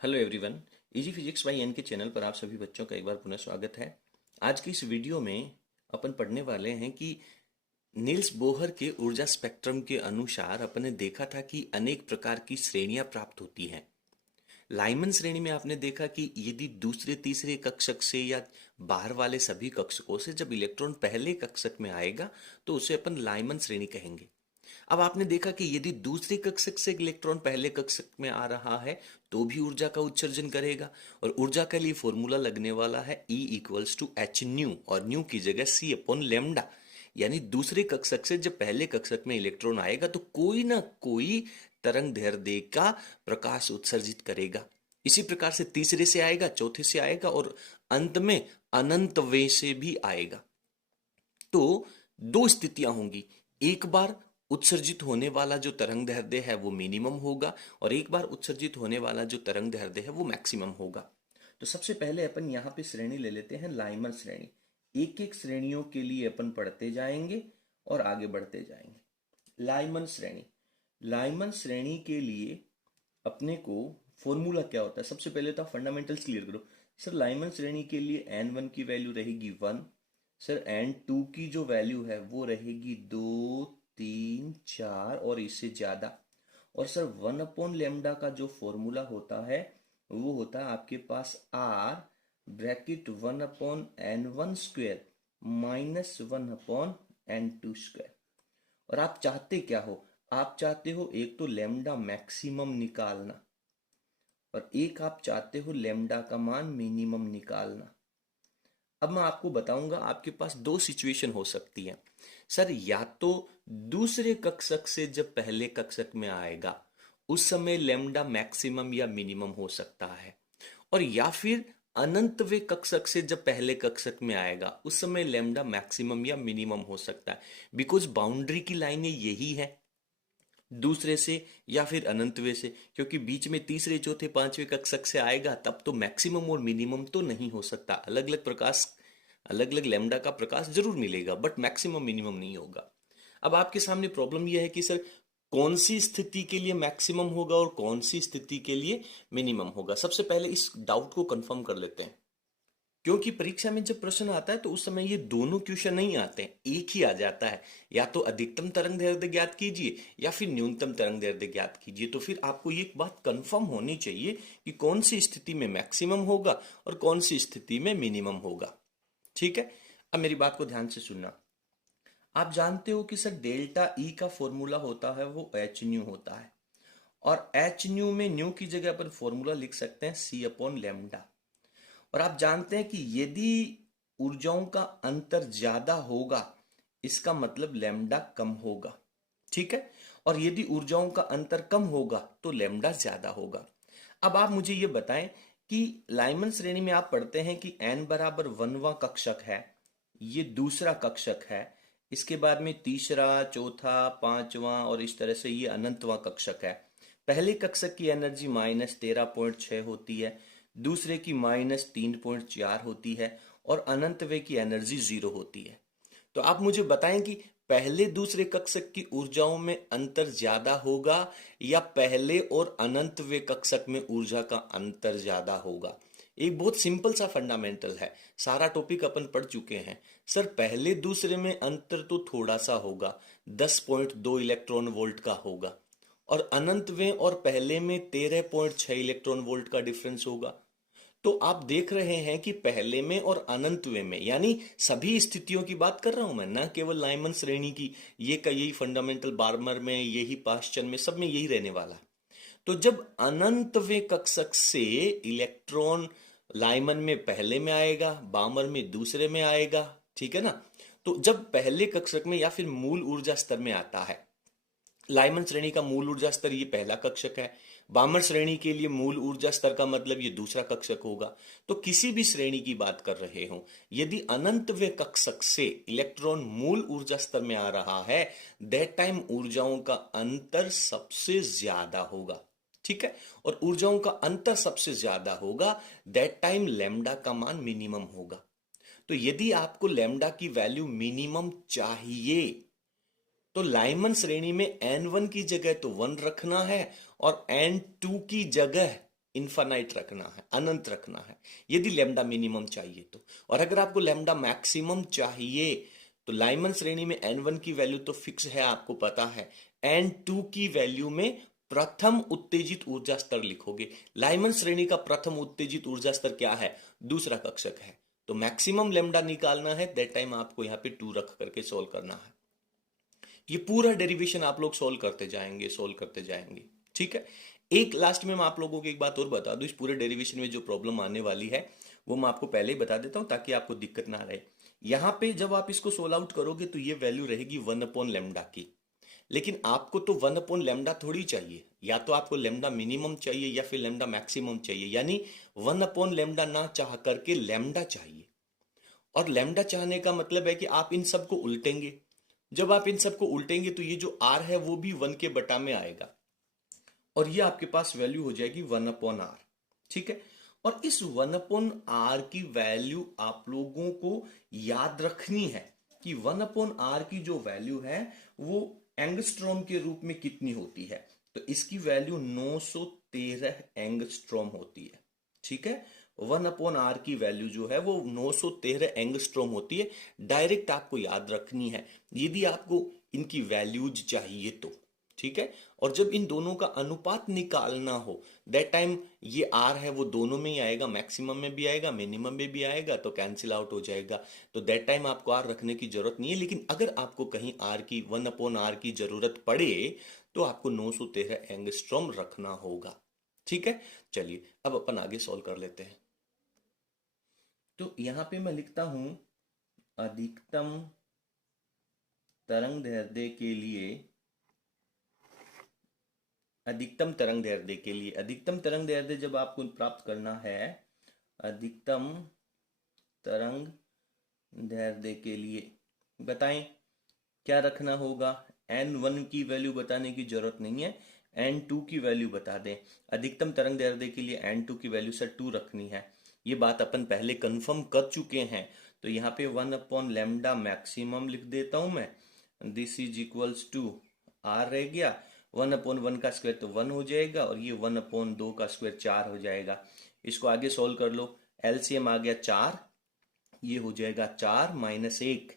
Hello everyone. Easy physics by N K channel पर आप सभी बच्चों का एक बार पुनः स्वागत है। आज की इस वीडियो में अपन पढ़ने वाले हैं कि नील्स बोहर के ऊर्जा स्पेक्ट्रम के अनुसार अपन ने देखा था कि अनेक प्रकार की श्रेणियां प्राप्त होती हैं। लाइमन श्रेणी में आपने देखा कि यदि दूसरे तीसरे कक्षक से या बाहर वाले सभी कक्षकों से जब इलेक्ट्रॉन पहले कक्षक में आएगा तो उसे अपन लाइमन श्रेणी कहेंगे। अब आपने देखा कि यदि दूसरे कक्षक से इलेक्ट्रॉन पहले कक्षक में आ रहा है तो भी ऊर्जा का उत्सर्जन करेगा, और ऊर्जा के लिए फॉर्मूला लगने वाला है E equals to h nu, और न्यू की जगह C अपॉन लेमडा। यानी दूसरे कक्षक से जब पहले कक्षक में इलेक्ट्रॉन आएगा तो कोई ना कोई तरंग दैर्ध्य का प्रकाश उत्सर्जित करेगा। इसी प्रकार से तीसरे से आएगा, चौथे से आएगा और अंत में अनंत वे से भी आएगा। तो दो स्थितियां होंगी, एक बार उत्सर्जित होने वाला जो तरंग दैर्ध्य है वो मिनिमम होगा और एक बार उत्सर्जित होने वाला जो तरंग दैर्ध्य है वो मैक्सिमम होगा। तो सबसे पहले अपन यहाँ पे श्रेणी ले लेते हैं, लाइमन श्रेणी। एक एक श्रेणियों के लिए अपन पढ़ते जाएंगे और आगे बढ़ते जाएंगे। लाइमन श्रेणी, लाइमन श्रेणी के लिए अपने को फॉर्मूला क्या होता है, सबसे पहले तो फंडामेंटल्स क्लियर करो। सर लाइमन श्रेणी के लिए n1 की वैल्यू रहेगी 1, सर n2 की जो वैल्यू है वो रहेगी 2, 3, 4 और इससे ज्यादा। और सर 1 अपॉन लेमडा का जो फॉर्मूला होता है वो होता है आपके पास r bracket 1 upon n1 square minus 1 upon n2 square. और आप चाहते क्या हो, आप चाहते हो एक तो लेमडा मैक्सिमम निकालना और एक आप चाहते हो लेमडा का मान मिनिमम निकालना। अब मैं आपको बताऊंगा, आपके पास दो सिचुएशन हो सकती है। सर या तो दूसरे कक्षक से जब पहले कक्षक में आएगा उस समय लेमडा मैक्सिमम या मिनिमम हो सकता है, और या फिर अनंतवे कक्षक से जब पहले कक्षक में आएगा उस समय लेमडा मैक्सिमम या मिनिमम हो सकता है। बिकॉज बाउंड्री की लाइनें यही है, दूसरे से या फिर अनंतवे से, क्योंकि बीच में तीसरे चौथे पांचवें कक्षक से आएगा तब तो मैक्सिमम और मिनिमम तो नहीं हो सकता। अलग अलग प्रकाश, अलग अलग लेमडा का प्रकाश जरूर मिलेगा बट मैक्सिमम मिनिमम नहीं होगा। अब आपके सामने प्रॉब्लम यह है कि सर कौन सी स्थिति के लिए मैक्सिमम होगा और कौन सी स्थिति के लिए मिनिमम होगा। सबसे पहले इस डाउट को कंफर्म कर लेते हैं, क्योंकि परीक्षा में जब प्रश्न आता है तो उस समय ये दोनों क्वेश्चन नहीं आते हैं, एक ही आ जाता है, या तो अधिकतम तरंग दैर्ध्य ज्ञात कीजिए या फिर न्यूनतम तरंग दैर्ध्य ज्ञात कीजिए। तो फिर आपको ये बात कंफर्म होनी चाहिए कि कौन सी स्थिति में मैक्सिमम होगा और कौन सी स्थिति में मिनिमम होगा। ठीक है, अब मेरी बात को ध्यान से सुनना। आप जानते हो कि सर डेल्टा ई का फॉर्मूला होता है वो एच न्यू होता है, और एच न्यू में न्यू की जगह अपन फॉर्मूला लिख सकते हैं सी अपॉन लेमडा। और आप जानते हैं कि यदि ऊर्जाओं का अंतर ज्यादा होगा इसका मतलब लेमडा कम होगा। ठीक है, और यदि ऊर्जाओं का अंतर कम होगा तो लेमडा ज्यादा होगा। अब आप मुझे ये बताएं कि लाइमन श्रेणी में आप पढ़ते हैं कि n बराबर 1वां कक्षक है, ये दूसरा कक्षक है, इसके बाद में तीसरा, चौथा, पांचवा और इस तरह से ये अनंतवां कक्षक है। पहले कक्षक की एनर्जी -13.6 होती है, दूसरे की -3.4 होती है और अनंतवे की एनर्जी 0 होती है। तो आप मुझे बताएं कि पहले दूसरे कक्षक की ऊर्जाओं में अंतर ज्यादा होगा या पहले और अनंतवे कक्षक में ऊर्जा का अंतर ज्यादा होगा। एक बहुत सिंपल सा फंडामेंटल है, सारा टॉपिक अपन पढ़ चुके हैं। सर पहले दूसरे में अंतर तो थोड़ा सा होगा, 10.2 इलेक्ट्रॉन वोल्ट का होगा, और अनंतवे और पहले में 13.6 इलेक्ट्रॉन वोल्ट का डिफरेंस होगा। तो आप देख रहे हैं कि पहले में और अनंतवे में, यानी सभी स्थितियों की बात कर रहा हूं मैं, ना केवल लाइमन श्रेणी की, ये का यही फंडामेंटल बार्मर में, यही पाश्चन में, सब में यही रहने वाला है। तो जब अनंतवे कक्षक से इलेक्ट्रॉन लाइमन में पहले में आएगा, बामर में दूसरे में आएगा, ठीक है ना। तो जब पहले कक्षक में या फिर मूल ऊर्जा स्तर में आता है, लाइमन श्रेणी का मूल ऊर्जा स्तर ये पहला कक्षक है, बामर श्रेणी के लिए मूल ऊर्जा स्तर का मतलब ये दूसरा कक्षक होगा। तो किसी भी श्रेणी की बात कर रहे हो, यदि अनंतवे कक्षक से इलेक्ट्रॉन मूल ऊर्जा स्तर में आ रहा है, दैट टाइम ऊर्जाओं का अंतर सबसे ज्यादा होगा। ठीक है, और ऊर्जाओं का अंतर सबसे ज्यादा होगा, दैट टाइम लेमडा का मान मिनिमम होगा। तो यदि आपको लेमडा की वैल्यू मिनिमम चाहिए तो लाइमन श्रेणी में n1 की जगह तो 1 रखना है और n2 की जगह इन्फानाइट रखना है, अनंत रखना है, यदि लैम्डा मिनिमम चाहिए तो। और अगर आपको लैम्डा मैक्सिमम चाहिए तो लाइमन श्रेणी में n1 की वैल्यू तो फिक्स है, आपको पता है। n2 की वैल्यू में प्रथम उत्तेजित ऊर्जा स्तर लिखोगे। लाइमन श्रेणी का प्रथम उत्तेजित ऊर्जा स्तर क्या है? दूसरा कक्षक है। तो मैक्सिमम लैम्डा निकालना है, दैट टाइम आपको यहाँ पे 2 रख करके सोल्व करना है। ये पूरा डेरिवेशन आप लोग सोल्व करते जाएंगे, सोल्व करते जाएंगे, ठीक है। एक लास्ट में मैं आप लोगों को एक बात और बता दूं, इस पूरे डेरिवेशन में जो प्रॉब्लम आने वाली है वो मैं आपको पहले ही बता देता हूं ताकि आपको दिक्कत ना रहे। यहां पे जब आप इसको सोल्व आउट करोगे तो ये वैल्यू रहेगी 1/λ की, लेकिन आपको तो 1/λ थोड़ी चाहिए, या तो आपको लैम्डा मिनिमम चाहिए या फिर लैम्डा मैक्सिमम चाहिए, यानी 1/λ ना चाह करके लैम्डा चाहिए। और लैम्डा चाहने का मतलब है कि आप इन सबको उल्टेंगे। जब आप इन सबको उल्टेंगे तो ये जो आर है वो भी 1 के बटा में आएगा और ये आपके पास वैल्यू हो जाएगी 1/r, ठीक है। और इस 1/r की वैल्यू आप लोगों को याद रखनी है कि 1/r की जो वैल्यू है वो एंगस्ट्रॉम के रूप में कितनी होती है। तो इसकी वैल्यू 913 एंगस्ट्रॉम होती है, ठीक है। 1/r की वैल्यू जो है वो 913 एंगस्ट्रॉम होती है। डायरेक्ट आपको याद रखनी है यदि आपको इनकी वैल्यूज चाहिए तो, ठीक है। और जब इन दोनों का अनुपात निकालना हो दैट टाइम ये आर है वो दोनों में ही आएगा, मैक्सिमम में भी आएगा, मिनिमम में भी आएगा, तो कैंसिल आउट हो जाएगा। तो दैट टाइम आपको आर रखने की जरूरत नहीं है। लेकिन अगर आपको कहीं आर की 1/r की जरूरत पड़े तो आपको 913 एंगस्ट्रॉम रखना होगा, ठीक है। चलिए अब अपन आगे सॉल्व कर लेते हैं। तो यहां पे मैं लिखता हूं अधिकतम तरंग दैर्ध्य के लिए, अधिकतम तरंग दैर्ध्य के लिए, अधिकतम तरंग दैर्ध्य जब आपको प्राप्त करना है, अधिकतम तरंग दैर्ध्य के लिए बताएं क्या रखना होगा। n1 की वैल्यू बताने की जरूरत नहीं है, n2 की वैल्यू बता दें। अधिकतम तरंग दैर्ध्य के लिए n2 की वैल्यू सर 2 रखनी है। ये बात अपन पहले कंफर्म कर चुके हैं। तो यहाँ पे 1/λ मैक्सिमम लिख देता हूं मैं। This is equals to r रह गया, 1/1 का स्क्वायर तो 1 हो जाएगा और ये 1/2 का स्क्वायर 4 हो जाएगा। इसको आगे सोल्व कर लो, एलसीएम आ गया 4, ये हो जाएगा 4 - 1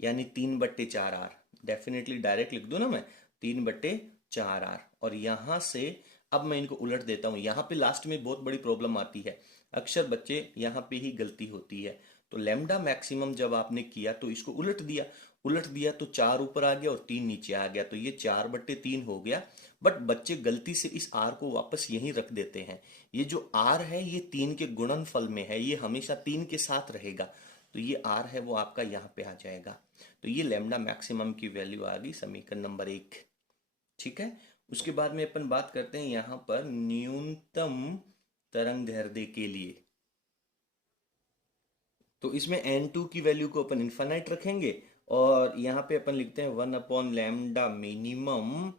यानी 3/4r। डेफिनेटली डायरेक्ट लिख दूं ना मैं, 3/4r। और यहां से अब मैं इनको उलट देता हूं। यहां पे लास्ट में बहुत बड़ी प्रॉब्लम आती है, अक्सर बच्चे यहां पे ही गलती होती है। तो लैम्डा मैक्सिमम जब आपने किया तो इसको उलट दिया, उलट दिया तो 4 ऊपर आ गया और 3 नीचे आ गया, तो ये 4/3 हो गया। बट बच्चे गलती से इस r को वापस यहीं रख देते हैं। ये जो r है ये 3 के गुणनफल में है, ये हमेशा 3 के साथ रहेगा। तो ये r है वो आपका यहाँ पे आ जाएगा। तो ये लैम्डा मैक्सिमम की वैल्यू आ गई समीकरण नंबर 1, ठीक है। उसके बाद में अपन बात करते हैं यहाँ पर न्यूनतम तरंग दैर्ध्य के लिए। तो इसमें n2 की वैल्यू को अपन इन्फानाइट रखेंगे और यहाँ पे अपन लिखते हैं 1/λ मिनिमम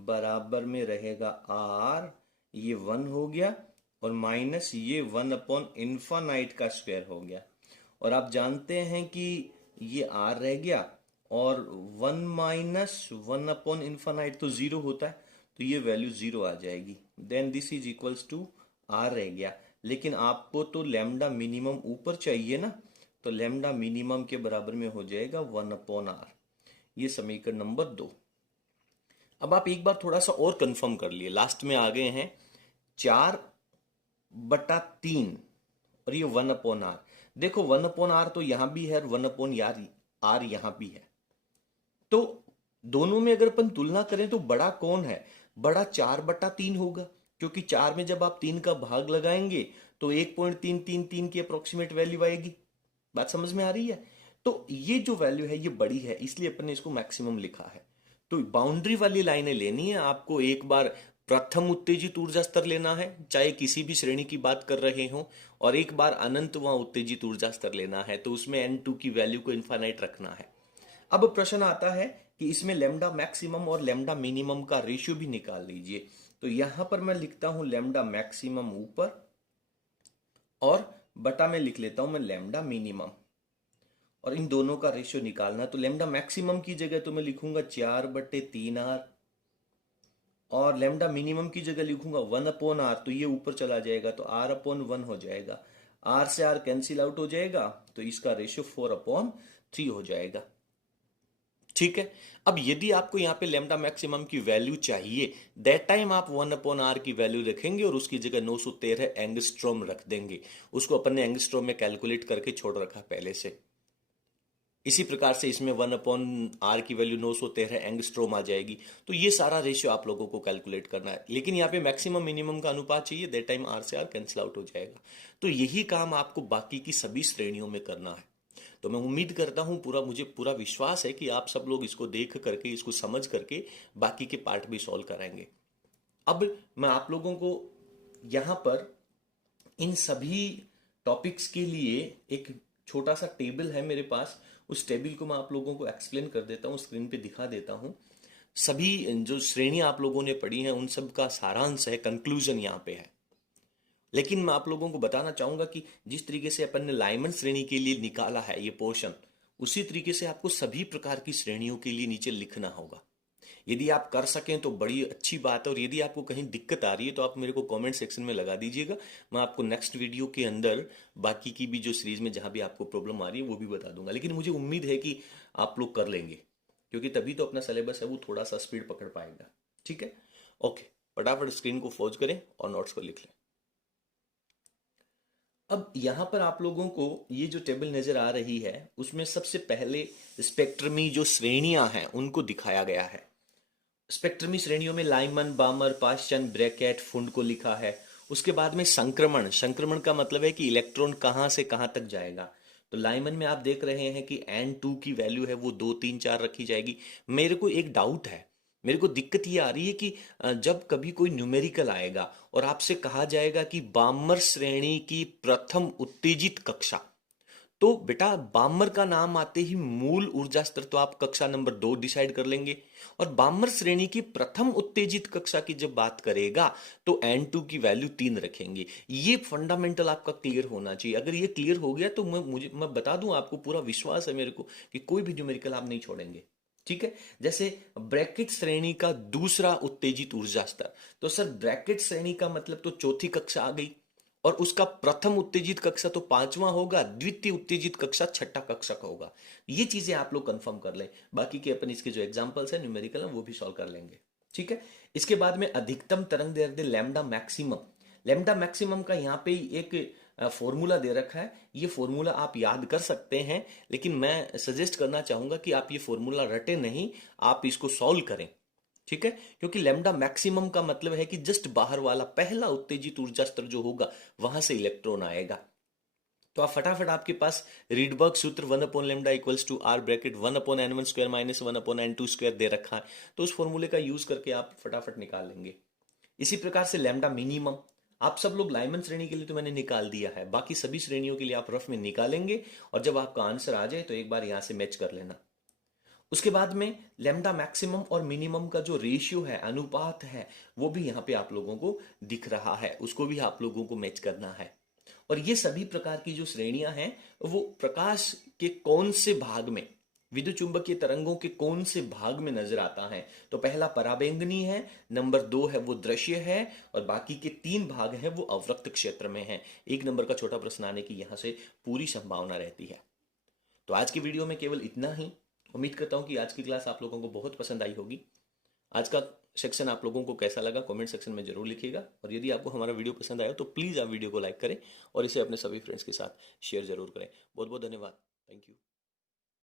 बराबर में रहेगा r, ये 1 हो गया और माइनस ये 1/∞ का स्क्वायर हो गया। और आप जानते हैं कि ये r रह गया और 1 - 1/∞ तो 0 होता है, तो ये वैल्यू 0 आ जाएगी। Then this is equals to r रह गया। लेकिन आपको तो लैम्डा मिनिमम ऊपर चाहिए ना, तो लैम्डा मिनिमम के बराबर में हो जाएगा 1/r। ये समीकरण नंबर 2। अब आप एक बार थोड़ा सा और कंफर्म कर लिए, लास्ट में आ गए हैं 4/3 और ये 1/r। देखो 1/r तो यहां भी है और 1/r यहां भी है। तो दोनों में अगर अपन तुलना करें तो बड़ा कौन है? बड़ा 4/3 होगा, क्योंकि 4 में जब आप 3 का भाग लगाएंगे तो 1.333 की अप्रोक्सीमेट वैल्यू आएगी। बात समझ में आ रही है? तो ये जो वैल्यू है ये बड़ी है, इसलिए अपन ने इसको मैक्सिमम लिखा है। तो बाउंड्री वाली लाइनें लेनी है आपको। एक बार प्रथम उत्तेजित ऊर्जा स्तर लेना है, चाहे किसी भी श्रेणी की बात कर रहे हो, और एक बार अनंत वहां उत्तेजित ऊर्जा स्तर लेना है, तो उसमें n2 की वैल्यू को इनफाइनाइट रखना है। अब प्रश्न आता है कि इसमें लैम्डा मैक्सिमम और लैम्डा मिनिमम का रेशियो भी निकाल लीजिए। तो यहां पर मैं लिखता हूं लैम्डा मैक्सिमम ऊपर और बटा में लिख लेता हूं मैं लैम्डा मिनिमम, और इन दोनों का रेशियो निकालना। तो लैम्डा मैक्सिमम की जगह तो मैं लिखूंगा 4/3r और लैम्डा मिनिमम की जगह लिखूंगा 1/r, तो ये ऊपर चला जाएगा, तो r/1 हो जाएगा। r से r कैंसिल आउट हो जाएगा, तो इसका रेशियो 4/3 हो जाएगा। ठीक है। अब यदि आपको यहाँ पे लैम्डा मैक्सिमम की वैल्यू चाहिए, दैट टाइम आप 1/r की वैल्यू रखेंगे और उसकी जगह 913 एंगस्ट्रॉम रख देंगे। उसको अपन ने एंगस्ट्रॉम में कैलकुलेट करके छोड़ रखा पहले से। इसी प्रकार से इसमें 1/r की वैल्यू 913 एंगस्ट्रोम आ जाएगी। तो ये सारा रेशियो आप लोगों को कैलकुलेट करना है, लेकिन यहाँ पे मैक्सिमम मिनिमम का अनुपात चाहिए, दैट टाइम r से r कैंसिल आउट हो जाएगा। तो यही काम आपको बाकी की सभी श्रेणियों में करना है। तो मैं उम्मीद करता हूँ, मुझे पूरा विश्वास है कि आप सब लोग इसको देख करके, इसको समझ करके बाकी के पार्ट भी सॉल्व कराएंगे। अब मैं आप लोगों को यहाँ पर इन सभी टॉपिक्स के लिए एक छोटा सा टेबल है मेरे पास, उस टेबल को मैं आप लोगों को एक्सप्लेन कर देता हूँ, स्क्रीन पे दिखा देता हूँ। सभी जो श्रेणियां आप लोगों ने पढ़ी हैं उन सब का सारांश है, कंक्लूजन यहाँ पे है। लेकिन मैं आप लोगों को बताना चाहूंगा कि जिस तरीके से अपन ने लाइमन श्रेणी के लिए निकाला है ये पोर्शन, उसी तरीके से आपको सभी प्रकार की श्रेणियों के लिए नीचे लिखना होगा। यदि आप कर सकें तो बड़ी अच्छी बात है, और यदि आपको कहीं दिक्कत आ रही है तो आप मेरे को कमेंट सेक्शन में लगा दीजिएगा। मैं आपको नेक्स्ट वीडियो के अंदर बाकी की भी जो सीरीज में जहां भी आपको प्रॉब्लम आ रही है वो भी बता दूंगा। लेकिन मुझे उम्मीद है कि आप लोग कर लेंगे, क्योंकि तभी तो अपना सिलेबस है वो थोड़ा सा स्पीड पकड़ पाएगा। ठीक है, ओके, फटाफट स्क्रीन को पॉज करें और नोट्स को लिख लें। अब यहां पर आप लोगों को ये जो टेबल नजर आ रही है उसमें सबसे पहले स्पेक्ट्रमी जो श्रेणियां हैं उनको दिखाया गया है। स्पेक्ट्रमी श्रेणियों में लाइमन, बामर, पाश्चन, ब्रैकेट, फुंड को लिखा है। उसके बाद में संक्रमण, संक्रमण का मतलब है कि इलेक्ट्रॉन कहां से कहां तक जाएगा। तो लाइमन में आप देख रहे हैं कि N2 की वैल्यू है वो 2 3 4 रखी जाएगी। मेरे को एक डाउट है, मेरे को दिक्कत ये आ रही है कि जब कभी कोई न्यूमेरिकल आएगा और आपसे कहा जाएगा कि बामर श्रेणी की प्रथम उत्तेजित कक्षा, तो बेटा बामर का नाम आते ही मूल ऊर्जा स्तर तो आप कक्षा नंबर 2 डिसाइड कर लेंगे, और बामर श्रेणी की प्रथम उत्तेजित कक्षा की जब बात करेगा तो N2 की वैल्यू 3 रखेंगे। ये फंडामेंटल आपका क्लियर होना चाहिए। अगर ये क्लियर हो गया तो मैं बता दूं, आपको पूरा विश्वास है मेरे को कि कोई भी न्यूमेरिकल आप नहीं छोड़ेंगे। ठीक है, जैसे ब्रैकेट श्रेणी का दूसरा उत्तेजित ऊर्जा स्तर, तो सर ब्रैकेट श्रेणी का मतलब तो चौथी कक्षा आ गई, और उसका प्रथम उत्तेजित कक्षा तो 5वां होगा, द्वितीय उत्तेजित कक्षा 6ठा कक्षा का होगा। ये चीजें आप लोग कंफर्म कर लें, बाकी के अपन इसके जो एग्जांपल्स है न्यूमेरिकल है वो भी सॉल्व कर लेंगे। ठीक है, इसके बाद में अधिकतम तरंग दैर्ध्य लैम्डा मैक्सिमम, लैम्डा मैक्सिमम का यहाँ पे एक फॉर्मूला दे रखा है। ये फॉर्मूला आप याद कर सकते हैं, लेकिन मैं सजेस्ट करना चाहूंगा कि आप ये फॉर्मूला रटे नहीं, आप इसको सॉल्व करें। ठीक है, क्योंकि लैम्डा मैक्सिमम का मतलब है कि जस्ट बाहर वाला पहला उत्तेजित ऊर्जा स्तर जो होगा वहां से इलेक्ट्रॉन आएगा। तो आप फटाफट, आपके पास रीडबर्ग सूत्र 1/λ equals to r bracket 1/n1 square minus 1/n2 square दे रखा है, तो उस फॉर्मूले का यूज करके आप फटाफट निकाल लेंगे। इसी प्रकार से लैम्डा मिनिमम, आप सब लोग लाइमन श्रेणी के लिए तो मैंने निकाल दिया है, बाकी सभी श्रेणियों के लिए आप रफ में निकालेंगे, और जब आपका आंसर आ जाए तो एक बार यहां से मैच कर लेना। उसके बाद में लैम्डा मैक्सिमम और मिनिमम का जो रेशियो है, अनुपात है, वो भी यहाँ पे आप लोगों को दिख रहा है, उसको भी आप लोगों को मैच करना है। और ये सभी प्रकार की जो श्रेणियां हैं वो प्रकाश के कौन से भाग में, विद्युत चुंबकीय तरंगों के कौन से भाग में नजर आता है। तो पहला पराबैंगनी है, नंबर 2 है वो दृश्य है, और बाकी के 3 भाग हैं वो अवरक्त क्षेत्र में है। 1 नंबर का छोटा प्रश्न आने की यहां से पूरी संभावना रहती है। तो आज की वीडियो में केवल इतना ही। उम्मीद करता हूं कि आज की क्लास आप लोगों को बहुत पसंद आई होगी। आज का सेक्शन आप लोगों को कैसा लगा कमेंट सेक्शन में जरूर लिखिएगा, और यदि आपको हमारा वीडियो पसंद आया तो प्लीज़ आप वीडियो को लाइक करें और इसे अपने सभी फ्रेंड्स के साथ शेयर जरूर करें। बहुत बहुत धन्यवाद, थैंक यू।